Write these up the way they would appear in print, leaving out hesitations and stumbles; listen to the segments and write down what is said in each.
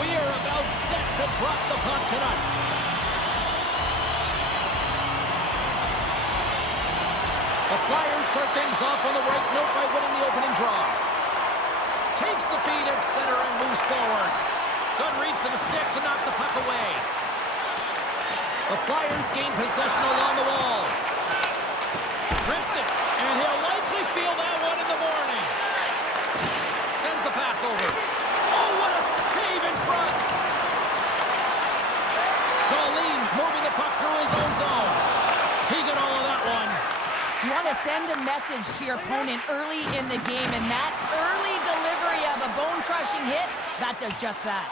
We are about set to drop the puck tonight. The Flyers start things off on the right note by winning the opening draw. Takes the feed at center and moves forward. Good reach to the stick to knock the puck away. The Flyers gain possession along the wall. Rips it, and he'll likely feel that one in the morning. Sends the pass over. Oh, what a save in front! Darlene's moving the puck through his own zone. He got all of that one. You want to send a message to your opponent early in the game, and that early delivery of a bone-crushing hit, that does just that.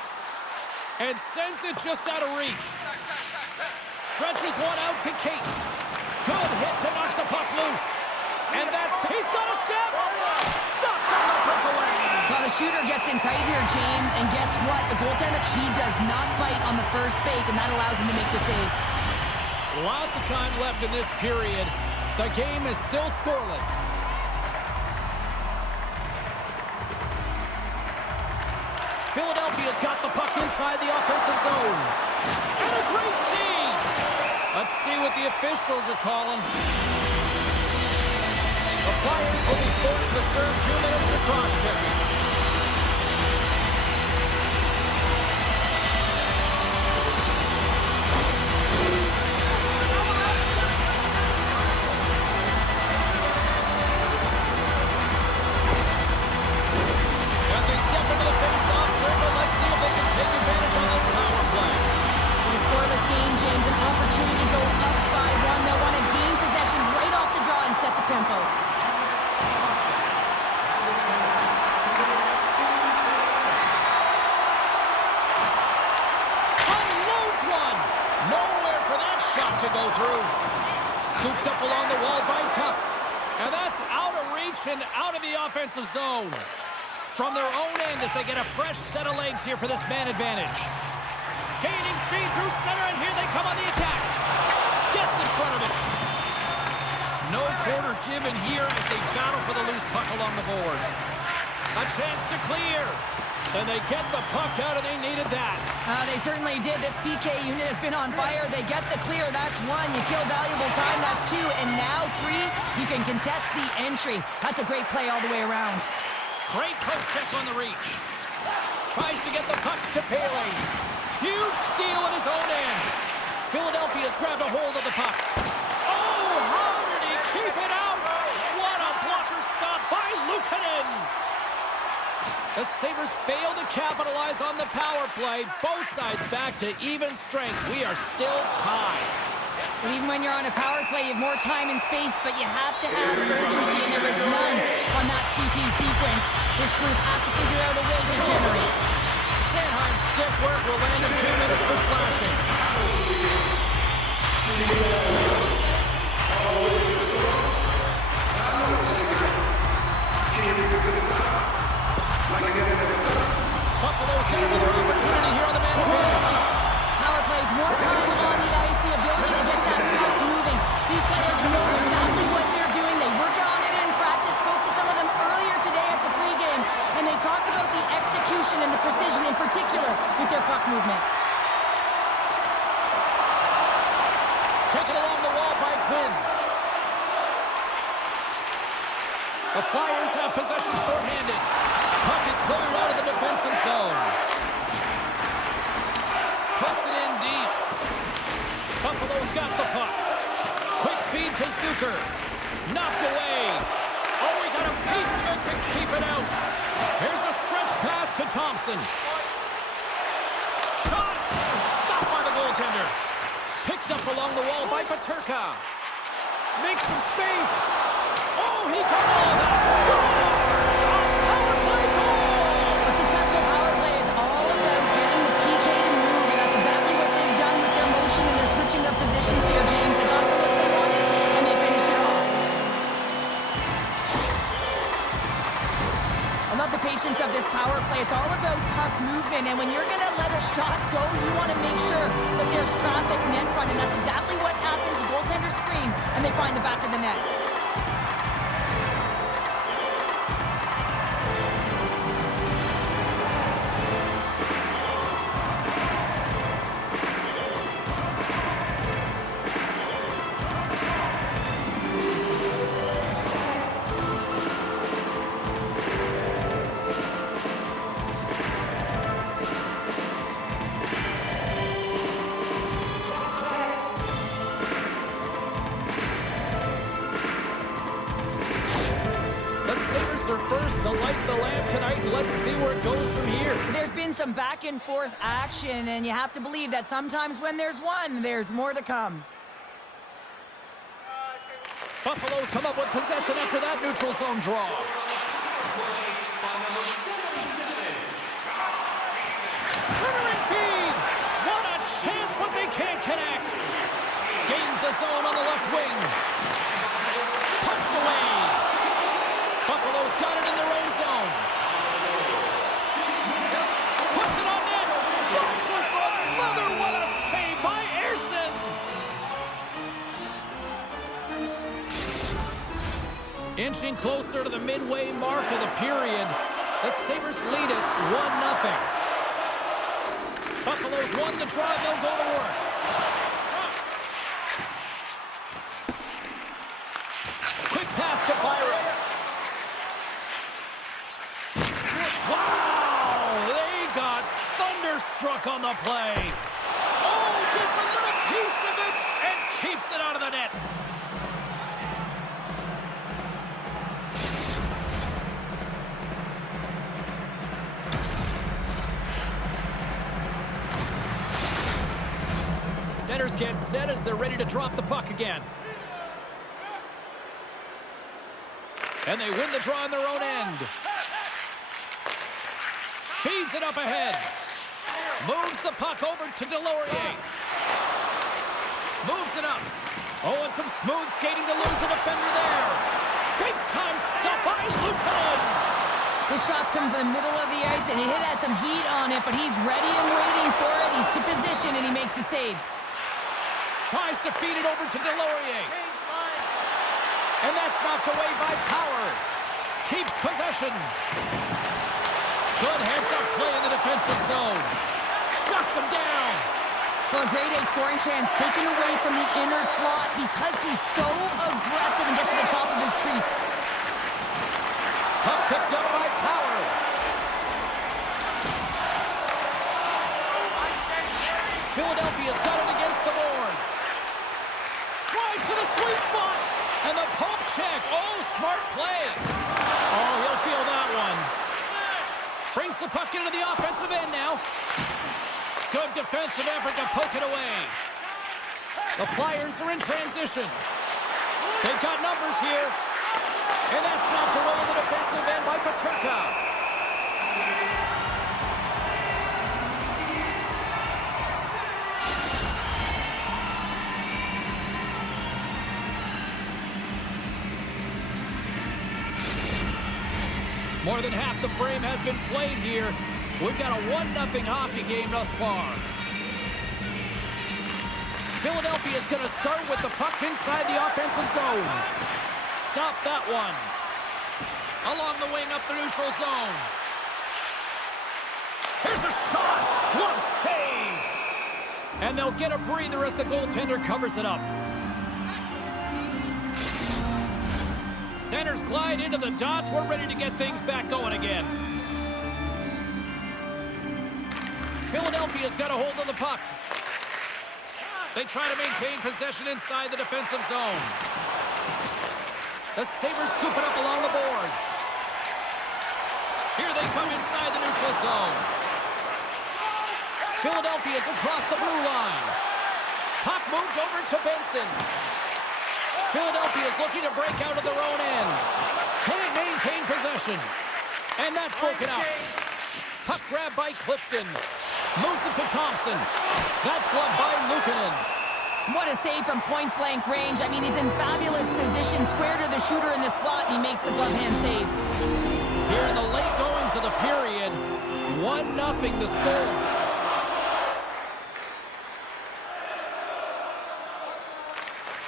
And sends it just out of reach. Stretches one out to Cates. Good hit to knock the puck loose. And he's got a step. Stopped on the breakaway. Well, the shooter gets in tight here, James, and guess what? The goaltender, he does not bite on the first fake, and that allows him to make the save. Lots of time left in this period. The game is still scoreless. Philadelphia's got the puck inside the offensive zone. And a great save! Let's see what the officials are calling. The Flyers will be forced to serve 2 minutes for cross-checking. As they step into the face-off circle, let's see if they can take advantage on this power play. In a scoreless game, James, an opportunity to go up by 1. They'll want to gain possession right off the draw and set the tempo. Unloads one! Nowhere for that shot to go through. Scooped up along the wall by Tuck. And that's out of reach and out of the offensive zone. From their own end as they get a fresh set of legs here for this man advantage. Gaining speed through center, and here they come on the attack. Gets in front of it. No quarter given here as they battle for the loose puck along the boards. A chance to clear. And they get the puck out, and they needed that. They certainly did. This PK unit has been on fire. They get the clear. That's 1. You kill valuable time. That's 2. And now 3. You can contest the entry. That's a great play all the way around. Great poke check on the reach. Tries to get the puck to Pele. Huge steal at his own end. Philadelphia's grabbed a hold of the puck. Oh, how did he keep it out? What a blocker stop by Luukkonen. The Sabres fail to capitalize on the power play. Both sides back to even strength. We are still tied. Well, even when you're on a power play, you have more time and space, but you have to have urgency, and there was none on that PP sequence. This group has to figure out a way to generate. Sanheim's stick work will land him 2 minutes for slashing. Buffalo's got another opportunity here on the man advantage. Power plays, more time on the ice, the ability to get that puck moving. These players know exactly what they're doing. They worked on it in practice, spoke to some of them earlier today at the pregame, and they talked about the execution and the precision in particular with their puck movement. Taken along the wall by Quinn. The Flyers have possession shorthanded. Puck is cleared out of the defensive zone. Puts it in deep. Buffalo's got the puck. Quick feed to Zucker. Knocked away. Oh, he got a piece of it to keep it out. Here's a stretch pass to Thompson. Shot. Stopped by the goaltender. Picked up along the wall by Peterka. Makes some space. Oh, he got all of that. Scores! A power play goal! A successful power play is all about getting the PK to move, and that's exactly what they've done with their motion, and they're switching their positions here, James. They got the look they wanted, and they finish it off. I love the patience of this power play. It's all about puck movement, and when you're going to let a shot go, you want to make sure that there's traffic net front, and that's exactly what happens. The goaltender screen, and they find the back of the net. tonight. Let's see where it goes from here. There's been some back and forth action, and you have to believe that sometimes when there's one, there's more to come. Buffalo's come up with possession after that neutral zone draw. Centering feed. What a chance, but they can't connect. Gains the zone on the left wing. Pumped away. Buffalo's got it in their own zone. Puts it on net. Flushes the mother. What a save by Ersson. Inching closer to the midway mark of the period. The Sabres lead it 1-0. Buffalo's won the draw. They'll go to work. Quick pass to Byron. Wow! They got thunderstruck on the play. Oh, gets a little piece of it and keeps it out of the net. Centers get set as they're ready to drop the puck again. And they win the draw on their own end. Feeds it up ahead. Moves the puck over to Delorier. Moves it up. Oh, and some smooth skating to lose a defender there. Big time stop by Lucan. The shot's coming from the middle of the ice, and he has some heat on it, but he's ready and waiting for it. He's to position, and he makes the save. Tries to feed it over to Delorier. And that's knocked away by Power. Keeps possession. Good heads-up play in the defensive zone. Shuts him down. Well, a grade A scoring chance taken away from the inner slot because he's so aggressive and gets to the top of his crease. Puck picked up by Power. Philadelphia's got it against the boards. Drives to the sweet spot. And the poke check. Oh, smart play. Oh, he'll feel that one. Brings the puck into the offensive end now. Good defensive effort to poke it away. The Flyers are in transition. They've got numbers here. And that's knocked away in the defensive end by Paterka. More than half the frame has been played here. We've got a 1-0 hockey game thus far. Philadelphia is going to start with the puck inside the offensive zone. Stop that one. Along the wing up the neutral zone. Here's a shot. Glove save. And they'll get a breather as the goaltender covers it up. Centers glide into the dots. We're ready to get things back going again. Philadelphia's got a hold of the puck. They try to maintain possession inside the defensive zone. The Sabres scoop it up along the boards. Here they come inside the neutral zone. Philadelphia's across the blue line. Puck moved over to Benson. Philadelphia's looking to break out of their own end. Can't maintain possession. And that's broken out. Puck grab by Clifton. Moves it to Thompson. That's gloved by Luukkonen. What a save from point-blank range. I mean, he's in fabulous position, square to the shooter in the slot, and he makes the glove hand save. Here in the late goings of the period, 1-0 the score.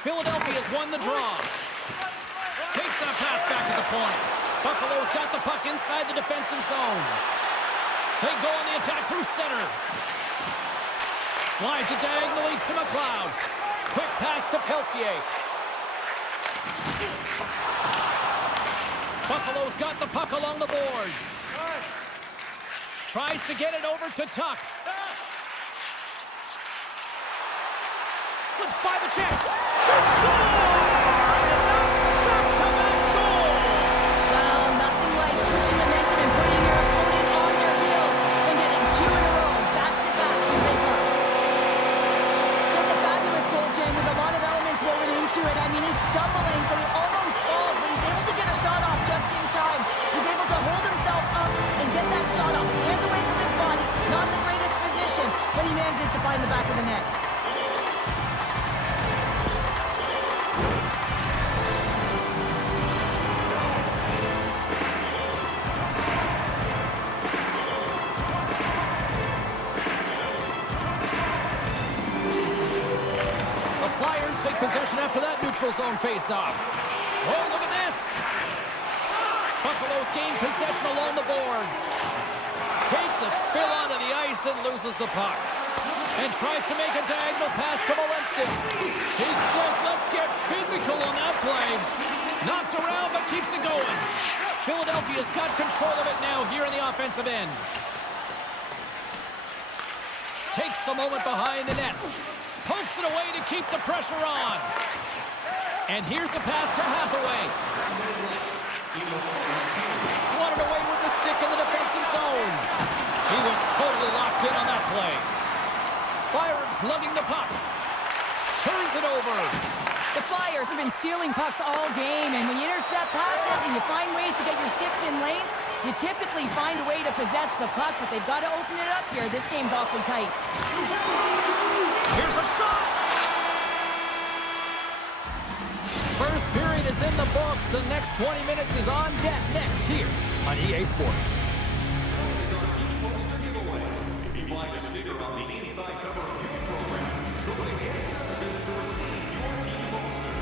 Philadelphia's won the draw. Takes that pass back to the point. Buffalo's got the puck inside the defensive zone. They go on the attack through center. Slides it diagonally to McLeod. Quick pass to Peltier. Buffalo's got the puck along the boards. Tries to get it over to Tuck. Slips by the check. They score! And that's back-to-back goals! Well, nothing like switching momentum and putting manages to find the back of the net. The Flyers take possession after that neutral zone faceoff. Oh, look at this. Buffalo's gained possession along the boards. Takes a spill onto the ice and loses the puck. And tries to make a diagonal pass to Walensky. He says, let's get physical on that play. Knocked around, but keeps it going. Philadelphia's got control of it now here in the offensive end. Takes a moment behind the net. Pokes it away to keep the pressure on. And here's the pass to Hathaway. Swatted away with the stick in the defensive zone. He was totally locked in on that play. Byron's lugging the puck. Turns it over. The Flyers have been stealing pucks all game, and when you intercept passes and you find ways to get your sticks in lanes, you typically find a way to possess the puck, but they've got to open it up here. This game's awfully tight. Here's a shot! First period is in the books. The next 20 minutes is on deck next here on EA Sports. If you find a sticker on the inside cover of your program, go to Guest Services to receive your team poster.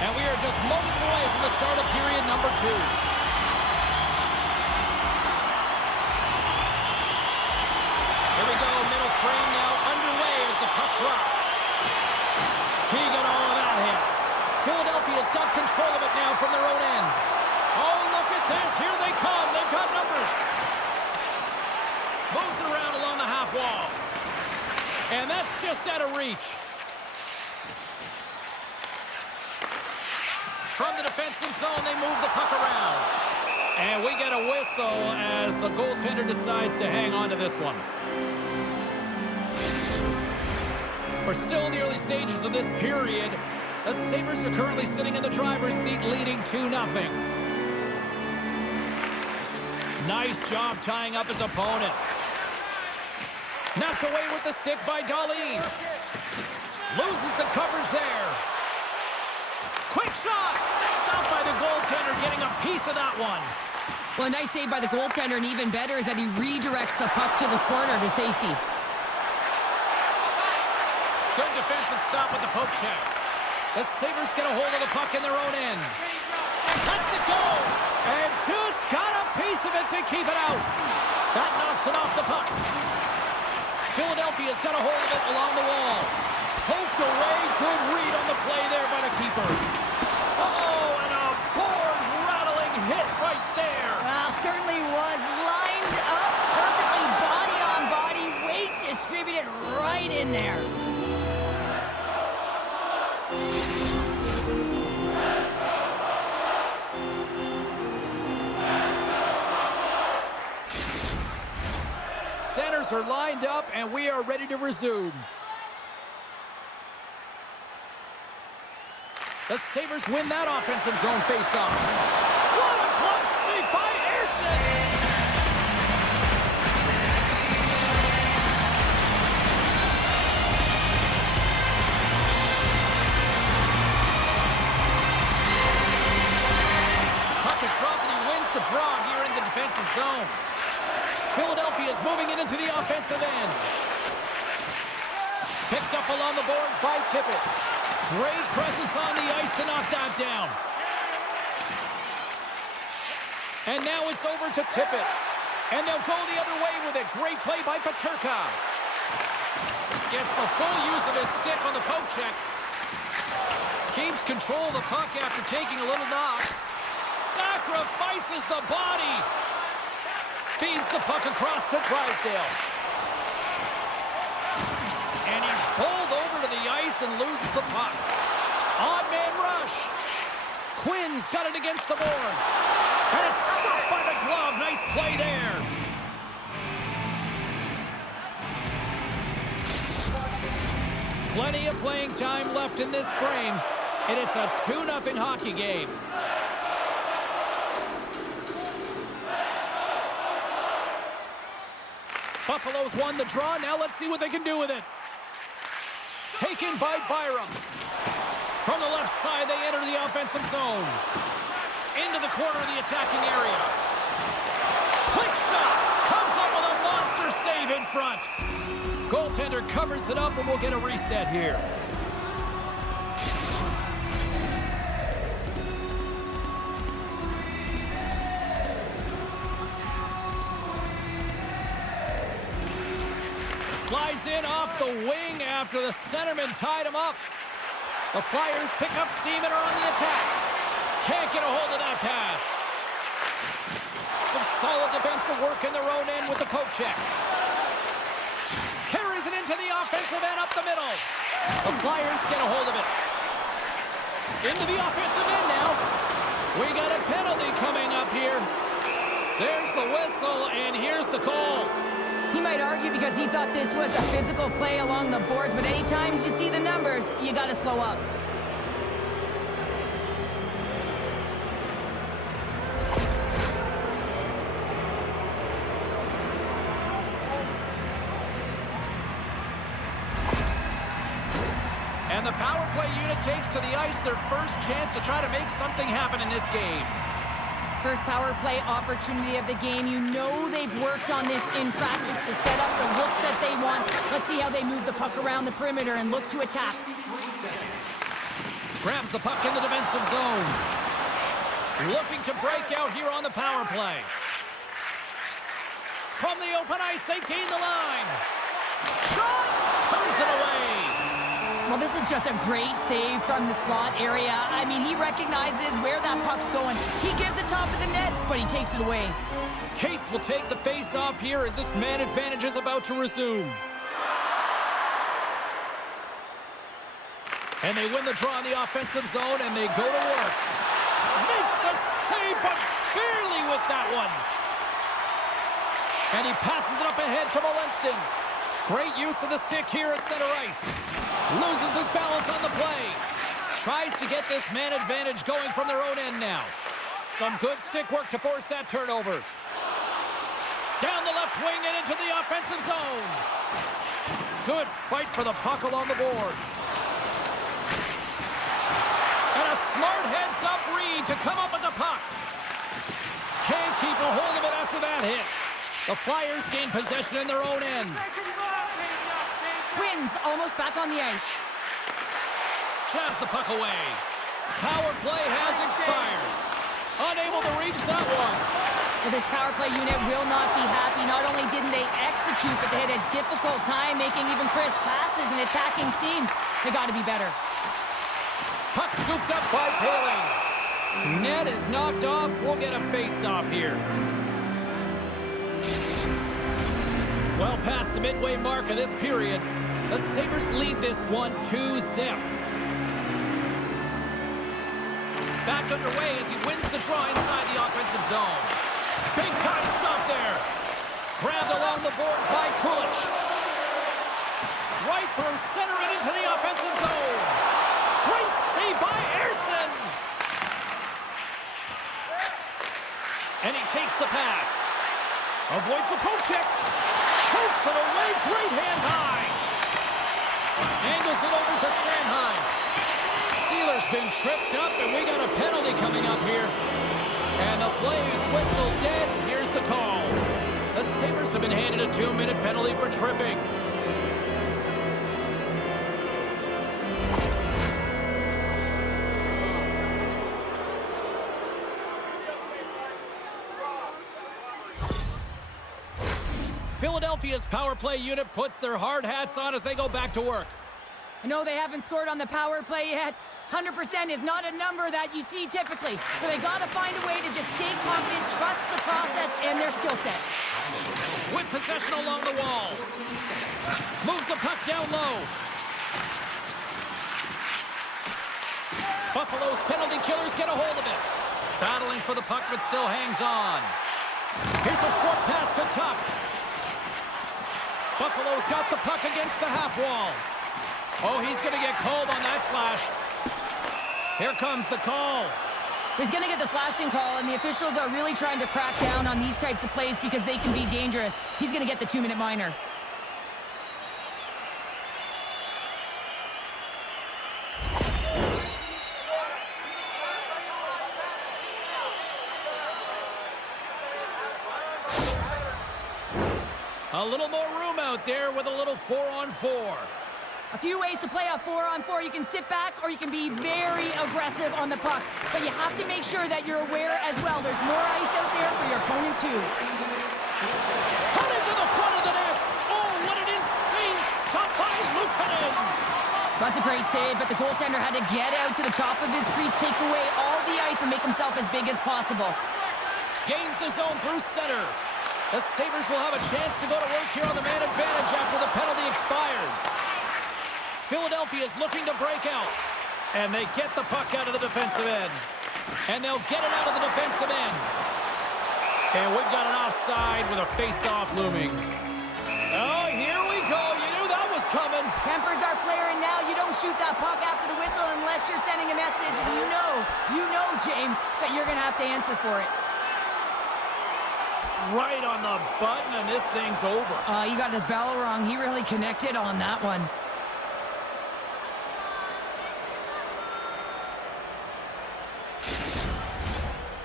And we are just moments away from the start of period number 2. Here we go, middle frame now underway as the puck drops. He got all of that hit. Philadelphia's got control of it now from their own end. Oh, look at this. Here they come. They've got numbers. Moves it around along the half wall. And that's just out of reach. From the defensive zone, they move the puck around. And we get a whistle as the goaltender decides to hang on to this one. We're still in the early stages of this period. The Sabres are currently sitting in the driver's seat, leading 2-0. Nice job tying up his opponent. Knocked away with the stick by Dahlin. Loses the coverage there. Quick shot! Stopped by the goaltender, getting a piece of that one. Well, a nice save by the goaltender, and even better is that he redirects the puck to the corner to safety. Good defensive stop with the poke check. The Sabres get a hold of the puck in their own end. Lets it go! And just got a piece of it to keep it out. That knocks it off the puck. Philadelphia's got a hold of it along the wall. Poked away. Good read on the play there by the keeper. Oh, and a board-rattling hit right there. Well, certainly was lined up perfectly, body on body, weight distributed right in there. Centers are lined up, and we are ready to resume. The Sabres win that offensive zone faceoff. What a close save by Ersson! Puck is dropped, and he wins the draw here in the defensive zone. Philadelphia is moving it into the offensive end. Picked up along the boards by Tippett. Great presence on the ice to knock that down. And now it's over to Tippett. And they'll go the other way with it. Great play by Peterka. Gets the full use of his stick on the poke check. Keeps control of the puck after taking a little knock. Sacrifices the body. Feeds the puck across to Drysdale. And he's pulled over to the ice and loses the puck. Odd man rush. Quinn's got it against the boards. And it's stopped by the glove. Nice play there. Plenty of playing time left in this frame, and it's a 2-0 hockey game. Buffalo's won the draw. Now let's see what they can do with it. Taken by Byram. From the left side, they enter the offensive zone. Into the corner of the attacking area. Quick shot. Comes up with a monster save in front. Goaltender covers it up, and we'll get a reset here. Slides in off the wing after the centerman tied him up. The Flyers pick up steam and are on the attack. Can't get a hold of that pass. Some solid defensive work in their own end with the poke check. Carries it into the offensive end up the middle. The Flyers get a hold of it. Into the offensive end now. We got a penalty coming up here. There's the whistle, and here's the call. He might argue because he thought this was a physical play along the boards, but anytime you see the numbers, you got to slow up. And the power play unit takes to the ice their first chance to try to make something happen in this game. First power play opportunity of the game. You know they've worked on this in practice, the setup, the look that they want. Let's see how they move the puck around the perimeter and look to attack. Grabs the puck in the defensive zone. Looking to break out here on the power play. From the open ice, they gain the line. Shot! Turns it away. Well, this is just a great save from the slot area. I mean, he recognizes where that puck's going. He gives it top of the net, but he takes it away. Cates will take the face-off here as this man advantage is about to resume. And they win the draw in the offensive zone, and they go to work. Makes a save, but barely with that one. And he passes it up ahead to Molenston. Great use of the stick here at center ice. Loses his balance on the play. Tries to get this man advantage going from their own end now. Some good stick work to force that turnover. Down the left wing and into the offensive zone. Good fight for the puck along the boards. And a smart heads-up read to come up with the puck. Can't keep a hold of it after that hit. The Flyers gain possession in their own end. Wins almost back on the ice. Shoves the puck away. Power play has expired. Unable to reach that one. Well, this power play unit will not be happy. Not only didn't they execute, but they had a difficult time making even crisp passes and attacking seams. They got to be better. Puck scooped up by Paling. Net is knocked off. We'll get a face-off here. Well past the midway mark of this period, the Sabres lead this one 2-0. Back underway as he wins the draw inside the offensive zone. Big time stop there. Grabbed along the boards by Kulich. Right through center and into the offensive zone. Great save by Ersson. And he takes the pass. Avoids the poke check. Pokes it away, great hand high. Angles it over to Sanheim. Sealer's been tripped up, and we got a penalty coming up here. And the play is whistled dead. Here's the call. The Sabres have been handed a 2-minute penalty for tripping. Philadelphia's power play unit puts their hard hats on as they go back to work. I know they haven't scored on the power play yet. 100% is not a number that you see typically. So they got to find a way to just stay confident, trust the process and their skill sets. With possession along the wall. Moves the puck down low. Buffalo's penalty killers get a hold of it. Battling for the puck, but still hangs on. Here's a short pass to Tuck. Buffalo's got the puck against the half wall. Oh, he's going to get called on that slash. Here comes the call. He's going to get the slashing call, and the officials are really trying to crack down on these types of plays because they can be dangerous. He's going to get the 2-minute minor. A little more room out there with a little 4-on-4. A few ways to play a 4-on-4. You can sit back or you can be very aggressive on the puck. But you have to make sure that you're aware as well. There's more ice out there for your opponent too. Cut into the front of the net. Oh, what an insane stop by Lieutenant. That's a great save, but the goaltender had to get out to the top of his crease, take away all the ice, and make himself as big as possible. Gains the zone through center. The Sabres will have a chance to go to work here on the man advantage after the penalty expired. Philadelphia is looking to break out. And they get the puck out of the defensive end. And they'll get it out of the defensive end. And we've got an offside with a face-off looming. Oh, here we go. You knew that was coming. Tempers are flaring now. You don't shoot that puck after the whistle unless you're sending a message. And you know, James, that you're going to have to answer for it. Right on the button, and this thing's over. You got his bell wrong. He really connected on that one.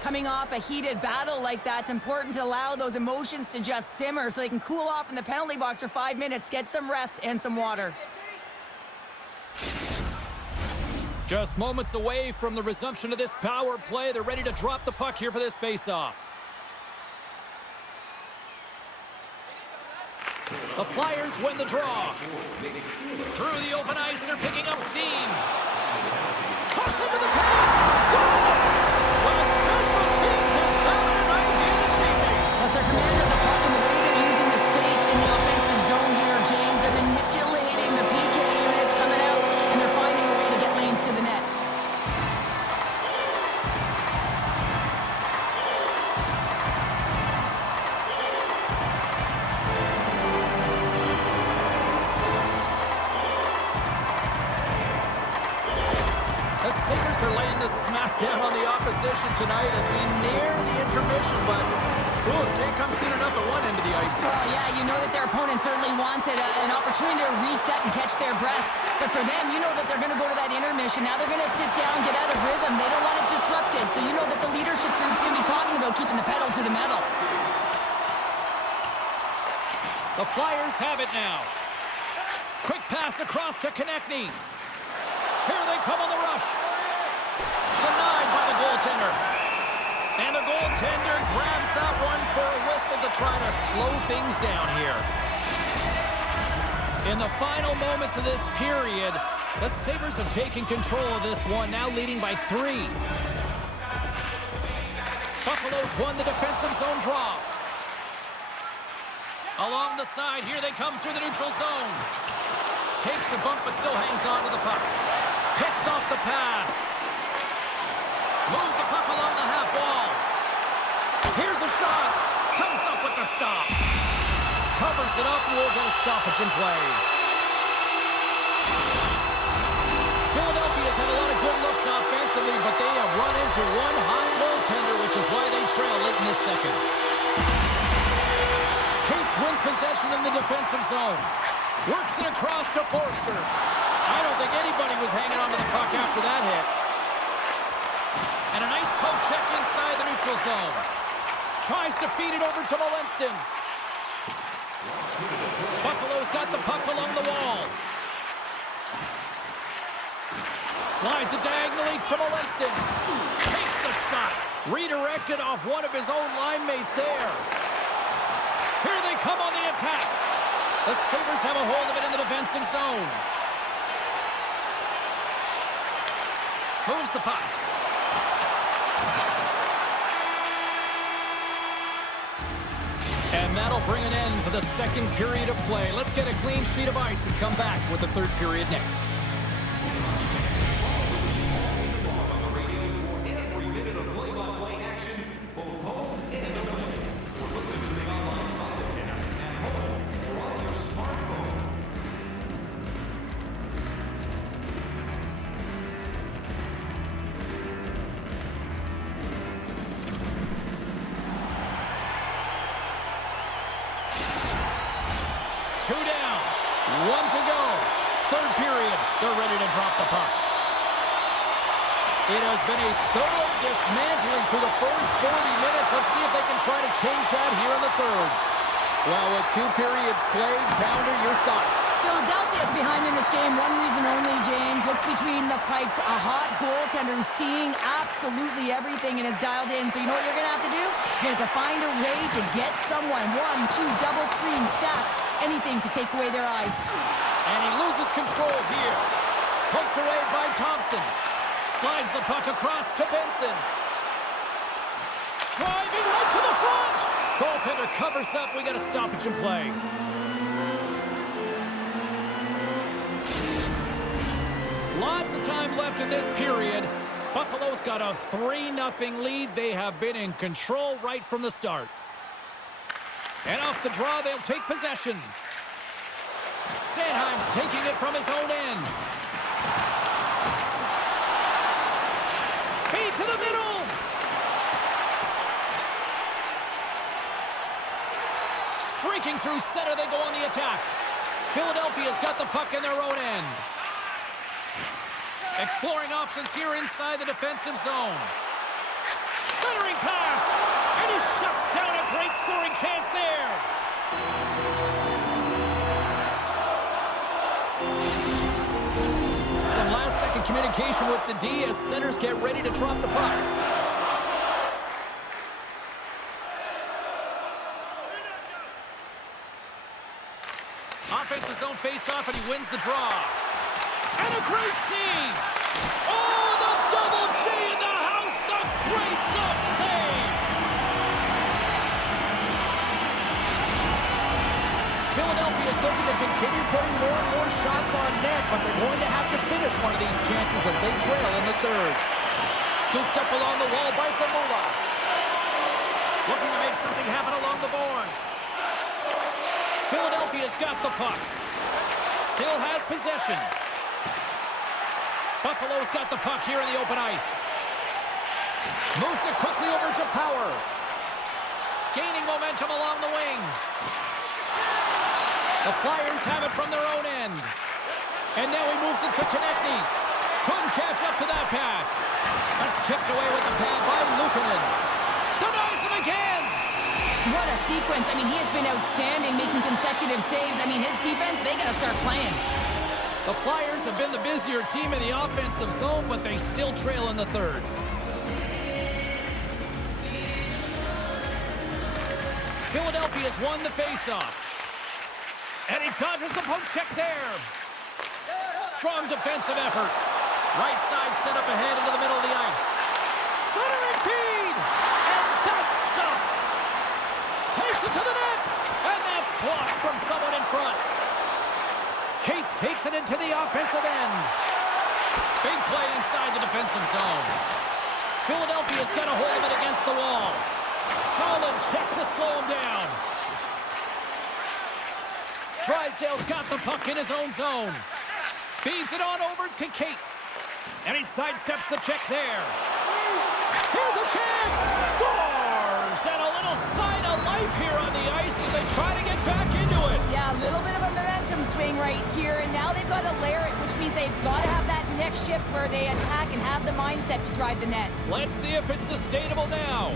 Coming off a heated battle like that, it's important to allow those emotions to just simmer so they can cool off in the penalty box for 5 minutes, get some rest and some water. Just moments away from the resumption of this power play. They're ready to drop the puck here for this face-off. The Flyers win the draw. Through the open ice, they're picking up steam. Cuts into the paint. Scores! Well, special teams is having a night here this evening. That's their command of the puck and the way they're using the space in the offensive zone here, James. They're manipulating the PK units coming out, and they're finding a way to get lanes to the net. The Sabres are laying the smackdown on the opposition tonight as we near the intermission, but can't come soon enough at one end of the ice. Well, yeah, you know that their opponent certainly wants an opportunity to reset and catch their breath. But for them, you know that they're going to go to that intermission. Now they're going to sit down, get out of rhythm. They don't want it disrupted. So you know that the leadership group's going to be talking about keeping the pedal to the metal. The Flyers have it now. Quick pass across to Konechny. Here they come on the rush. Denied by the goaltender. And the goaltender grabs that one for a whistle to try to slow things down here. In the final moments of this period, the Sabres have taken control of this one, now leading by 3. Buffalo's won the defensive zone draw. Along the side, here they come through the neutral zone. Takes a bump, but still hangs on to the puck. Picks off the pass. Moves the puck along the half wall. Here's a shot. Comes up with the stop. Covers it up. We'll get a stoppage in play. Philadelphia's had a lot of good looks offensively, but they have run into one hot goaltender, which is why they trail late in this second. Cates wins possession in the defensive zone. Works it across to Forster. I don't think anybody was hanging on to the puck after that hit. And a nice poke check inside the neutral zone. Tries to feed it over to Molenston. Buffalo's got the puck along the wall. Slides it diagonally to Molenston. Takes the shot. Redirected off one of his own line mates there. Here they come on the attack. The Sabres have a hold of it in the defensive zone. Moves the puck. And that'll bring an end to the second period of play. Let's get a clean sheet of ice and come back with the third period next. Every minute of play-by-play action, both home and away. Or listen to the online simulcast at home or on your smartphone. 2 down. 1 to go. Third period. They're ready to drop the puck. It has been a thorough dismantling through the first 40 minutes. Let's see if they can try to change that here in the third. Well, with 2 periods played, Pounder, your thoughts? Philadelphia's behind in this game. One reason only, James. Look between the pipes. A hot goaltender who's seeing absolutely everything and is dialed in. So you know what you're going to have to do? You're going to have to find a way to get someone. 1, 2, double screen, stack, anything to take away their eyes. And he loses control here. Poked away by Thompson. Slides the puck across to Benson. Driving right to the front. Goaltender covers up. We got a stoppage in play. Lots of time left in this period. Buffalo's got a 3-0 lead. They have been in control right from the start. And off the draw, they'll take possession. Sanheim's taking it from his own end. Feed to the middle. Streaking through center, they go on the attack. Philadelphia's got the puck in their own end. Exploring options here inside the defensive zone. Centering pass. And he shuts down a great scoring chance there. Some last-second communication with the D as centers get ready to drop the puck. Offensive zone face-off, and he wins the draw. And a great save! Oh, the double J in the house! The great glove save! Philadelphia's looking to continue putting more and more shots on net, but they're going to have to finish one of these chances as they trail in the third. Scooped up along the wall by Zamula. Looking to make something happen along the boards. Philadelphia's got the puck. Still has possession. Buffalo's got the puck here in the open ice. Moves it quickly over to Power. Gaining momentum along the wing. The Flyers have it from their own end. And now he moves it to Konechny. Couldn't catch up to that pass. That's kicked away with the pad by Luukkonen. Denies him again. What a sequence. I mean, he has been outstanding, making consecutive saves. I mean, his defense, they got to start playing. The Flyers have been the busier team in the offensive zone, but they still trail in the third. Philadelphia's won the faceoff. And he dodges the poke check there. Strong defensive effort. Right side set up ahead into the middle of the ice. Centering feed! And that's stopped. Takes it to the net. And that's blocked from someone in front. Cates takes it into the offensive end. Big play inside the defensive zone. Philadelphia's got a hold of it against the wall. Solid check to slow him down. Drysdale's got the puck in his own zone. Feeds it on over to Cates. And he sidesteps the check there. Here's a chance! Scores! And a little sign of life here on the ice as they try to get back into it. Yeah, a little bit of a momentum swing right here, and now they've got to layer it, which means they've got to have that next shift where they attack and have the mindset to drive the net. Let's see if it's sustainable now.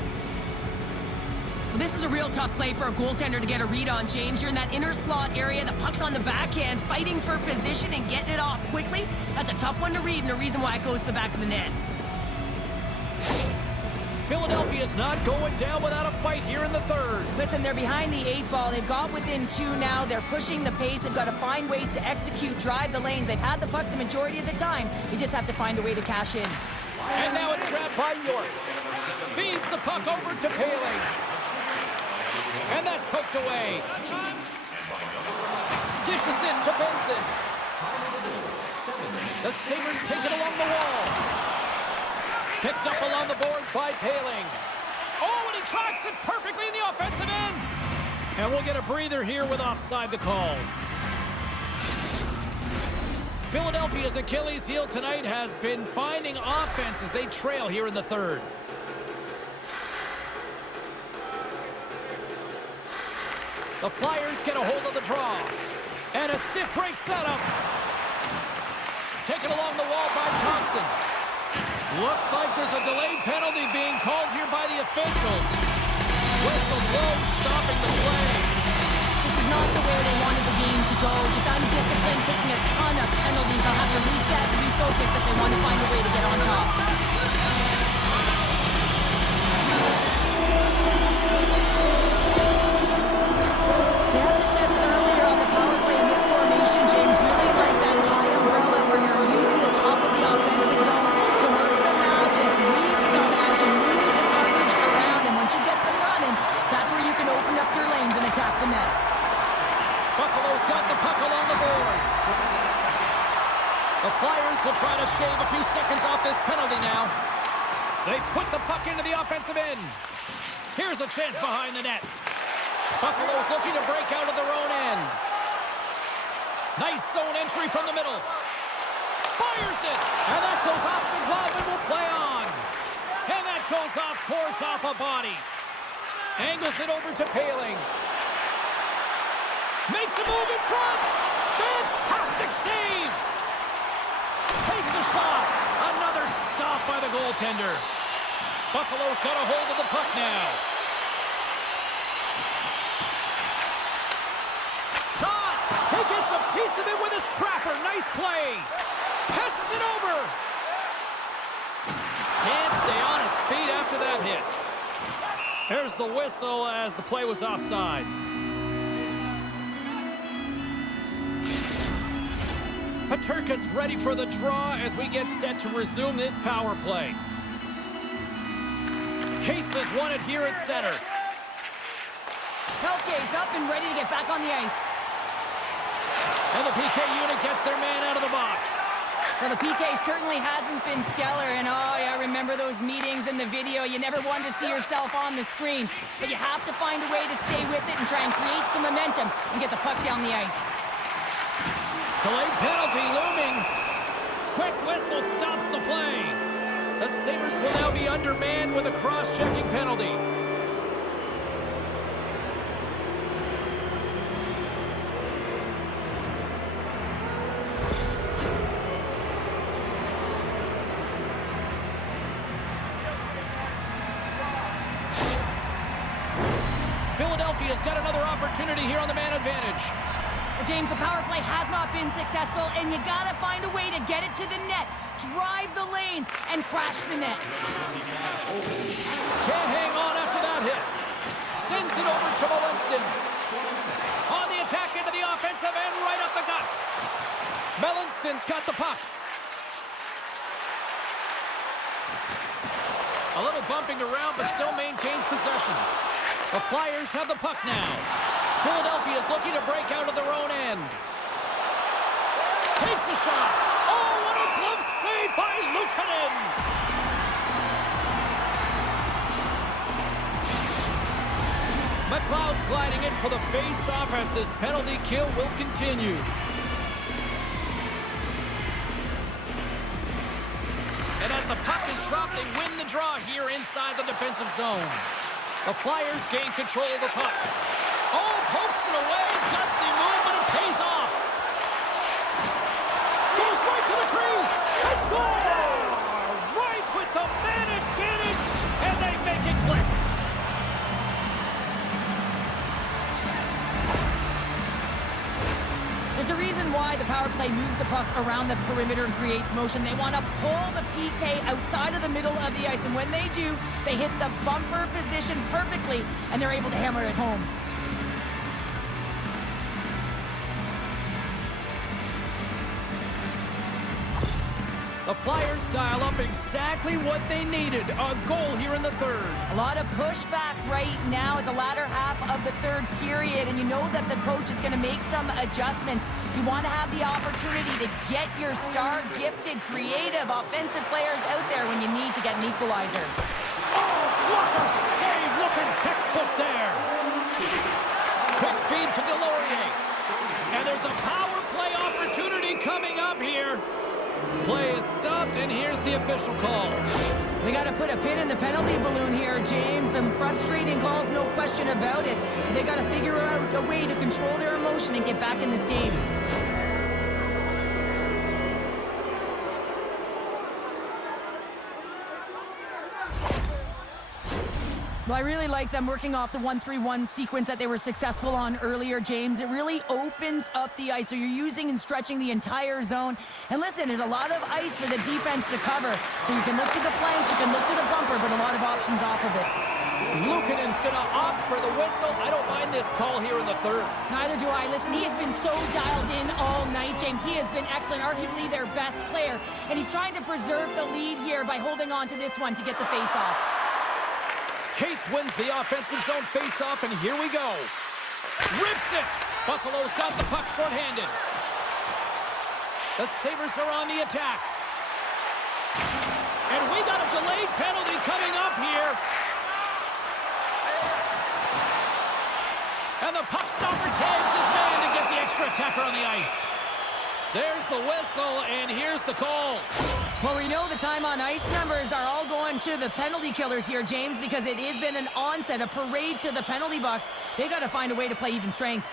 This is a real tough play for a goaltender to get a read on, James. You're in that inner slot area, the puck's on the backhand, fighting for position and getting it off quickly. That's a tough one to read, and a reason why it goes to the back of the net. Philadelphia's not going down without a fight here in the third. Listen, they're behind the 8 ball. They've got within 2 now. They're pushing the pace. They've got to find ways to execute, drive the lanes. They've had the puck the majority of the time. You just have to find a way to cash in. And now it's grabbed by York. Feeds the puck over to Paling. And that's poked away. Dishes it to Benson. The Sabres take it along the wall. Picked up along the boards by Paling. Oh, and he tracks it perfectly in the offensive end. And we'll get a breather here with offside the call. Philadelphia's Achilles heel tonight has been finding offense as they trail here in the third. The Flyers get a hold of the draw. And a stiff break setup. Taken along the wall by Thompson. Looks like there's a delayed penalty being called here by the officials. Whistle blows, stopping the play. This is not the way they wanted the game to go. Just undisciplined, taking a ton of penalties. They'll have to reset and refocus if they want to find a way to get on top. They had success earlier on the power play in this formation, James. Really like that high umbrella where you're using the top of the offensive zone to work some magic, weave some action, move the coverage around, and once you get them running, that's where you can open up your lanes and attack the net. Buffalo's got the puck along the boards. The Flyers will try to shave a few seconds off this penalty now. They put the puck into the offensive end. Here's a chance behind the net. Buffalo's looking to break out of their own end. Nice zone entry from the middle. Fires it. And that goes off the glove and will play on. And that goes off course off a body. Angles it over to Paling. Makes a move in front. Fantastic save. Takes a shot. Another stop by the goaltender. Buffalo's got a hold of the puck now. Shot. He gets a piece of it with his trapper. Nice play. Passes it over. Can't stay on his feet after that hit. There's the whistle as the play was offside. Peterka's ready for the draw as we get set to resume this power play. Cates has won it here at center. Peltier's up and ready to get back on the ice. And the PK unit gets their man out of the box. Well, the PK certainly hasn't been stellar, and I remember those meetings in the video. You never wanted to see yourself on the screen, but you have to find a way to stay with it and try and create some momentum and get the puck down the ice. Delayed penalty looming. Quick whistle stops the play. The Sabres will now be undermanned with a cross-checking penalty. Philadelphia's got another opportunity here on the man advantage. Well, James, the power play has not been successful, and you gotta find a way to get it to the net, drive the lanes, and crash the net. Can't hang on after that hit. Sends it over to Melinston. On the attack into the offensive end, right up the gut. Melinston's got the puck. A little bumping around, but still maintains possession. The Flyers have the puck now. Philadelphia's looking to break out of their own end. Takes a shot. Oh, what a glove save by Luukkonen! McLeod's gliding in for the face-off as this penalty kill will continue. And as the puck is dropped, they win the draw here inside the defensive zone. The Flyers gain control of the puck. Oh, pokes it away. Gutsy move, but it pays off. Goes right to the crease. They score! Right with the man advantage, and they make it click. There's a reason why the power play moves the puck around the perimeter and creates motion. They want to pull the PK outside of the middle of the ice, and when they do, they hit the bumper position perfectly, and they're able to hammer it home. The Flyers dial up exactly what they needed. A goal here in the third. A lot of pushback right now at the latter half of the third period, and you know that the coach is going to make some adjustments. You want to have the opportunity to get your star, gifted, creative, offensive players out there when you need to get an equalizer. Oh, what a save! Looking textbook there. Quick feed to Delorier. And there's a power play opportunity coming up here. Play is stopped, and here's the official call. We got to put a pin in the penalty balloon here, James. Some frustrating calls, no question about it. They got to figure out a way to control their emotion and get back in this game. Well, I really like them working off the 1-3-1 sequence that they were successful on earlier, James. It really opens up the ice, so you're using and stretching the entire zone. And listen, there's a lot of ice for the defense to cover, so you can look to the flanks, you can look to the bumper, but a lot of options off of it. Luukkonen's going to opt for the whistle. I don't mind this call here in the third. Neither do I. Listen, he has been so dialed in all night, James. He has been excellent, arguably their best player, and he's trying to preserve the lead here by holding on to this one to get the face-off. Cates wins the offensive zone face-off, and here we go. Rips it! Buffalo's got the puck shorthanded. The Sabres are on the attack. And we got a delayed penalty coming up here. And the puck stopper tags his man to get the extra attacker on the ice. There's the whistle, and here's the call. Well, we know the time on ice numbers are all going to the penalty killers here, James, because it has been an onset, a parade to the penalty box. They got to find a way to play even strength.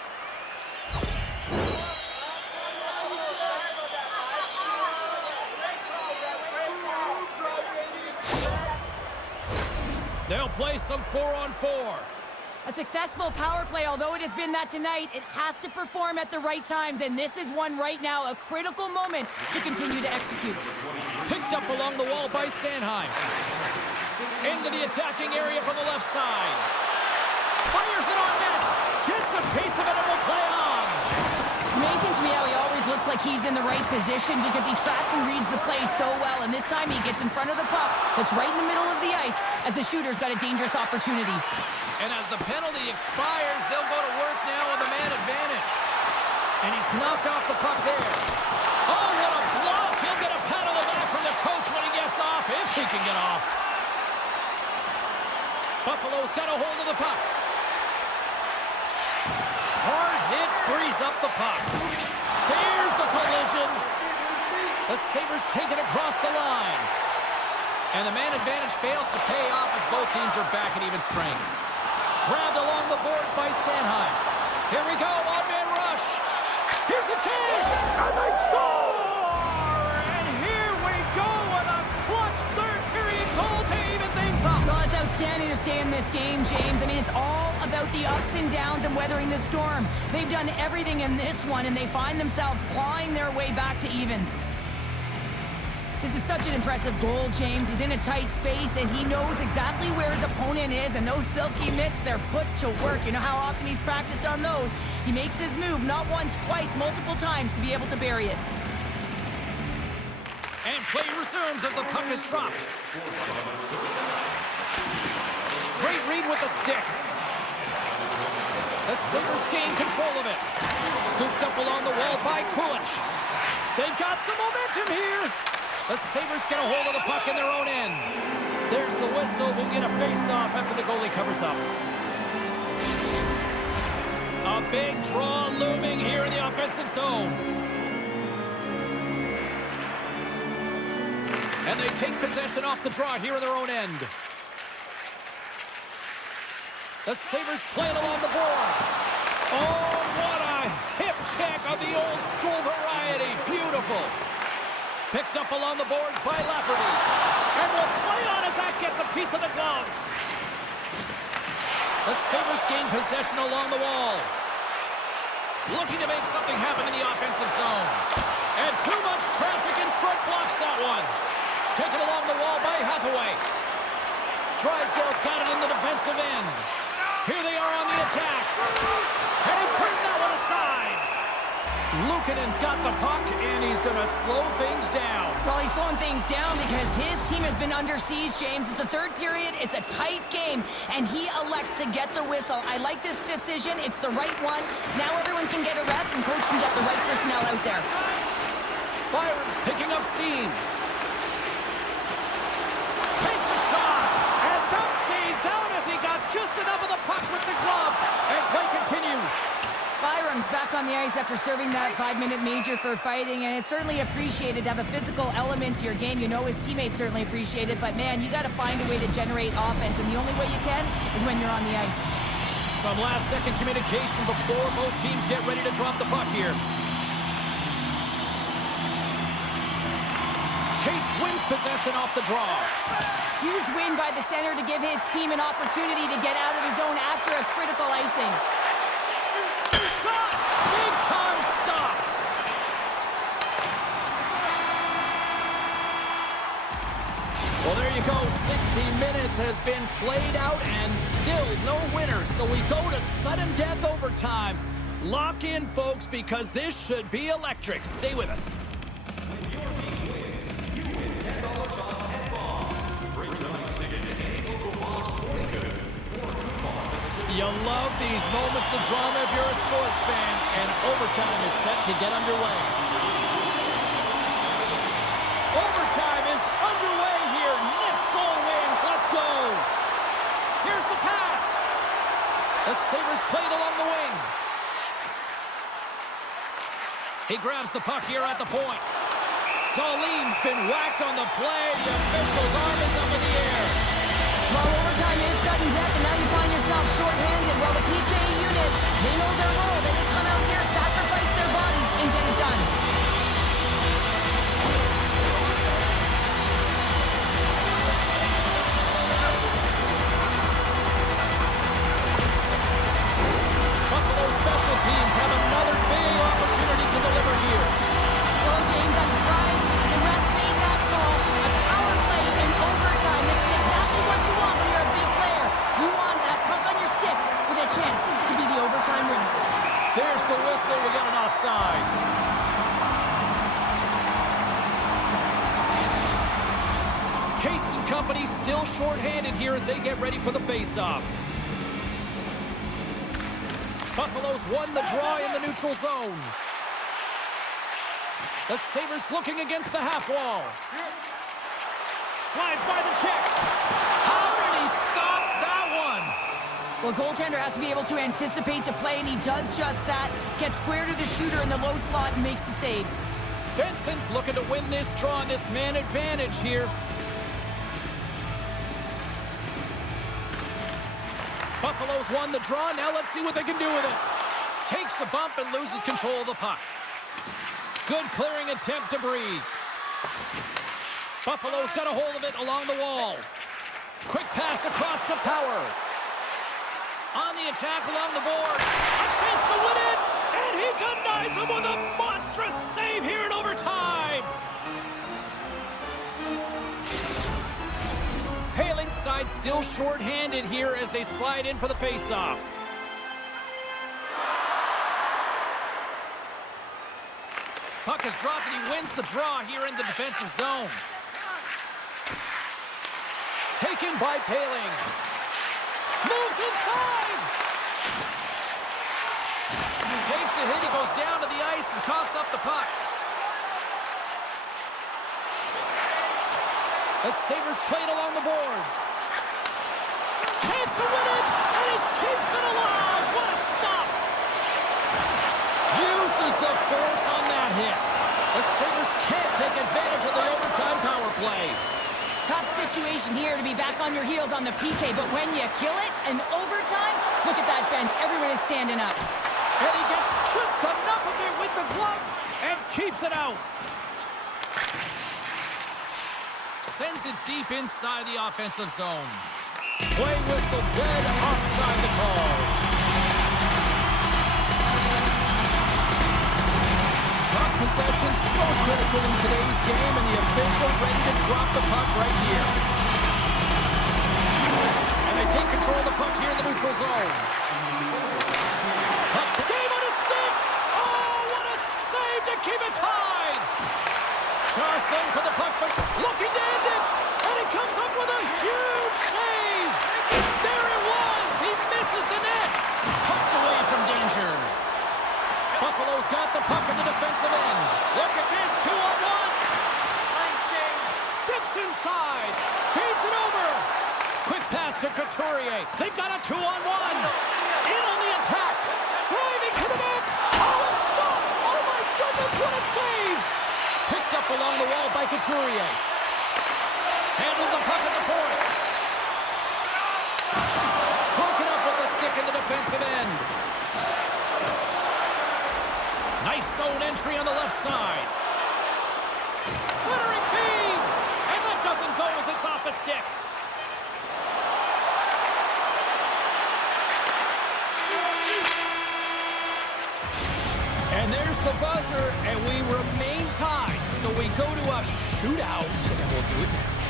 They'll play some 4-on-4. A successful power play, although it has been that tonight, it has to perform at the right times, and this is one right now, a critical moment to continue to execute. Picked up along the wall by Sanheim. Into the attacking area from the left side. Fires it on net. Gets a piece of it and will play on. It's amazing to me how he always looks like he's in the right position because he tracks and reads the play so well, and this time he gets in front of the puck that's right in the middle of the ice as the shooter's got a dangerous opportunity. And as the penalty expires, they'll go to work now on the man advantage. And he's knocked off the puck there. Oh, what a block! He'll get a pat on the back from the coach when he gets off, if he can get off. Buffalo's got a hold of the puck. Hard hit frees up the puck. There's the collision. The Sabres take it across the line. And the man advantage fails to pay off as both teams are back at even strength. Grabbed along the boards by Sanheim. Here we go, one-man rush. Here's a chance, and they score! And here we go with a clutch third-period goal to even things up. Well, it's outstanding to stay in this game, James. I mean, it's all about the ups and downs and weathering the storm. They've done everything in this one, and they find themselves clawing their way back to evens. This is such an impressive goal, James. He's in a tight space, and he knows exactly where his opponent is, and those silky mitts, they're put to work. You know how often he's practiced on those. He makes his move not once, twice, multiple times to be able to bury it. And play resumes as the puck is dropped. Great read with the stick. The Sabres gain control of it. Scooped up along the wall by Kulich. They've got some momentum here. The Sabres get a hold of the puck in their own end. There's the whistle. We'll get a face-off after the goalie covers up. A big draw looming here in the offensive zone. And they take possession off the draw here in their own end. The Sabres playing along the boards. Oh, what a hip check of the old school variety. Beautiful. Picked up along the boards by Lafferty. And will play on as that gets a piece of the glove. The Sabres gain possession along the wall. Looking to make something happen in the offensive zone. And too much traffic in front blocks that one. Taken along the wall by Hathaway. Drysdale's got it in the defensive end. Here they are on the attack. And he turned that one aside. Luukkonen's got the puck, and he's going to slow things down. Well, he's slowing things down because his team has been under siege, James. It's the third period. It's a tight game, and he elects to get the whistle. I like this decision. It's the right one. Now everyone can get a rest, and coach can get the right personnel out there. Byron's picking up steam. Takes a shot, and that stays out as he got just enough of the puck with the glove. And play continues. Byron combatants back on the ice after serving that 5-minute major for fighting, and it's certainly appreciated to have a physical element to your game. You know his teammates certainly appreciate it, but man, you got to find a way to generate offense, and the only way you can is when you're on the ice. Some last-second communication before both teams get ready to drop the puck here. Cates wins possession off the draw. Huge win by the center to give his team an opportunity to get out of the zone after a critical icing. Shot! Big time stop! Well, there you go. 60 minutes has been played out and still no winner. So we go to sudden death overtime. Lock in, folks, because this should be electric. Stay with us. When your team wins, you win $10 off at Bomb. Bring tonight's ticket to any local Bomb sporting goods or coupon. You love these moments of drama if you're a sports fan, and overtime is set to get underway. Overtime is underway here. Next goal wins. Let's go. Here's the pass. The Sabres played along the wing. He grabs the puck here at the point. Darlene's been whacked on the play. The official's arm is up in the air. Well, overtime is sudden death, and now you find yourself shorthanded. Well, the PK unit, they know their role. They will come out here, sacrifice their bodies, and get it done. Buffalo special teams have another big opportunity to deliver here. Well, James, I'm surprised the ref made that call. A power play in overtime. This is exactly what you want when you're a big player. You want that puck on your stick with a chance to be the overtime winner. There's the whistle. We got an offside. Cates and company still shorthanded here as they get ready for the face-off. Buffalo's won the draw in the neutral zone. The Sabres looking against the half wall. Slides by the check. How did he stop that one? Well, goaltender has to be able to anticipate the play, and he does just that. Gets square to the shooter in the low slot and makes the save. Benson's looking to win this draw on this man advantage here. Buffalo's won the draw. Now let's see what they can do with it. Takes a bump and loses control of the puck. Good clearing attempt to breathe. Buffalo's got a hold of it along the wall. Quick pass across to Power. On the attack along the boards. A chance to win it. And he denies him with a monstrous save here in overtime. Paling's side still short-handed here as they slide in for the face-off. Puck is dropped and he wins the draw here in the defensive zone. Taken by Paling. Moves inside. Takes a hit. He goes down to the ice and coughs up the puck. The Sabres played along the boards. Chance to win it, and he keeps it alive. What a stop. Uses the force on that hit. The Sabres can't take advantage of the overtime power play. Tough situation here to be back on your heels on the PK, but when you kill it in overtime, look at that bench. Everyone is standing up. And he gets just enough of it with the glove and keeps it out. Sends it deep inside the offensive zone. Play whistle dead, offside the call. Puck possession so critical in today's game, and the official ready to drop the puck right here. And they take control of the puck here in the neutral zone. Puck game on his stick. Oh, what a save to keep it tied. Jostling for the puck, but looking to end it. And he comes up with a huge save. There it was. He misses the net. Pucked away from danger. Buffalo's got the puck in the defensive end. Look at this, 2-on-1. Steps inside. Feeds it over. Quick pass to Couturier. They've got a 2-on-1. In on the attack. Driving to the net. save! Picked up along the wall by Couturier. Handles the puck at the point. Broken up with the stick in the defensive end. Nice zone entry on the left side. Slithering feed! And that doesn't go as it's off a stick. And there's the buzzer, and we remain tied. So we go to a shootout, and we'll do it next.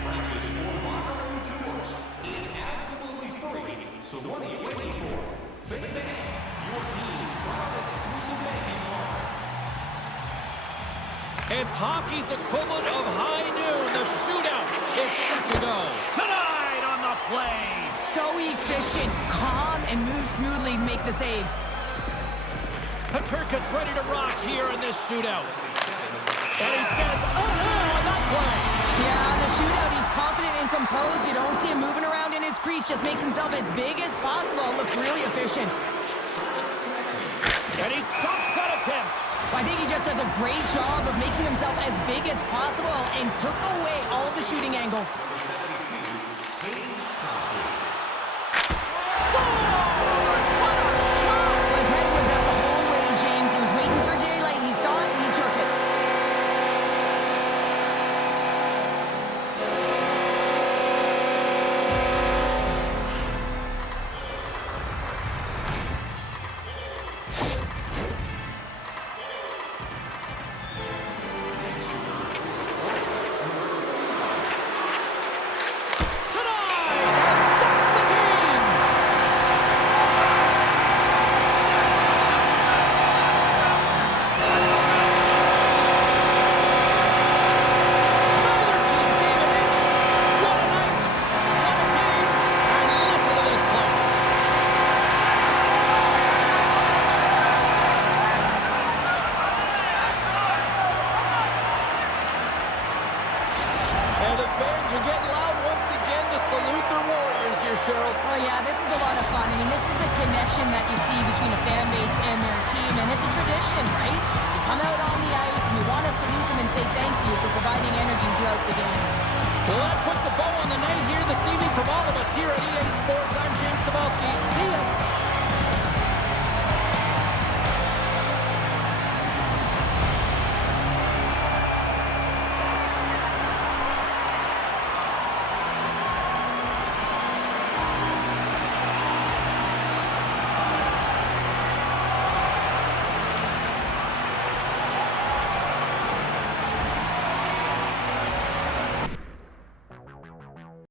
Practice for locker room tours is absolutely free. So what are you waiting for? Big Bank, your team's proud exclusive banking card. It's hockey's equivalent of high noon. The shootout is set to go. Tonight on the play. So efficient, calm, and moves smoothly to make the save. Paterka's ready to rock here in this shootout. And he says, oh no, on that play. Yeah, on the shootout, he's confident and composed. You don't see him moving around in his crease. Just makes himself as big as possible. Looks really efficient. And he stops that attempt. I think he just does a great job of making himself as big as possible and took away all of the shooting angles. His head was up the whole way, James. He was waiting for daylight. He saw it and he took it. Cheryl. Oh, yeah, this is a lot of fun. I mean, this is the connection that you see between a fan base and their team, and it's a tradition, right? You come out on the ice, and you want to salute them and say thank you for providing energy throughout the game. Well, that puts a bow on the night here this evening from all of us here at EA Sports. I'm James Cebulski. See you.